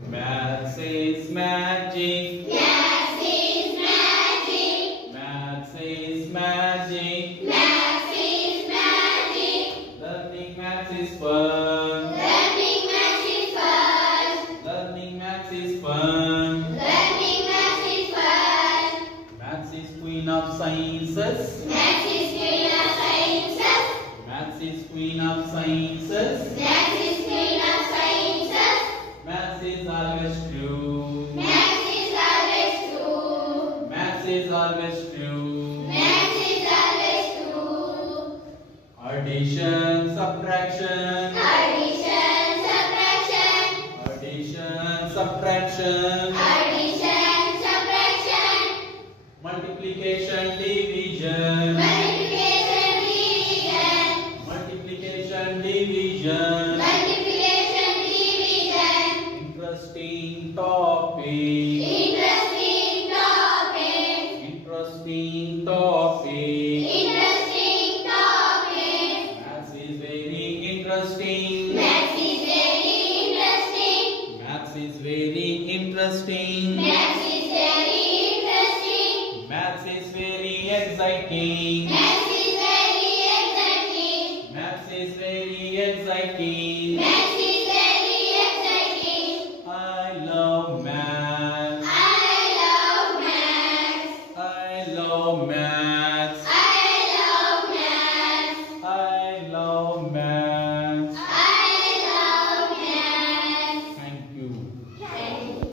Maths is magic. Maths is magic. Maths is magic. Maths is magic. Learning maths is fun. Learning maths is fun. Learning maths is fun. Learning maths is fun. Maths is queen of sciences. Maths is queen of sciences. Maths is queen of sciences. Maths is queen of sciences. Maths is always true. Maths is always true. Maths is always true. Maths is always true. Addition, subtraction. Addition, subtraction. Addition, subtraction. Addition, subtraction. Multiplication, division. Multiplication, division. Multiplication, division. Multiplication, division. Interesting topic. Interesting topic. Interesting topic. Interesting topic. Maths is very interesting. Maths is very interesting. Maths is very interesting. Maths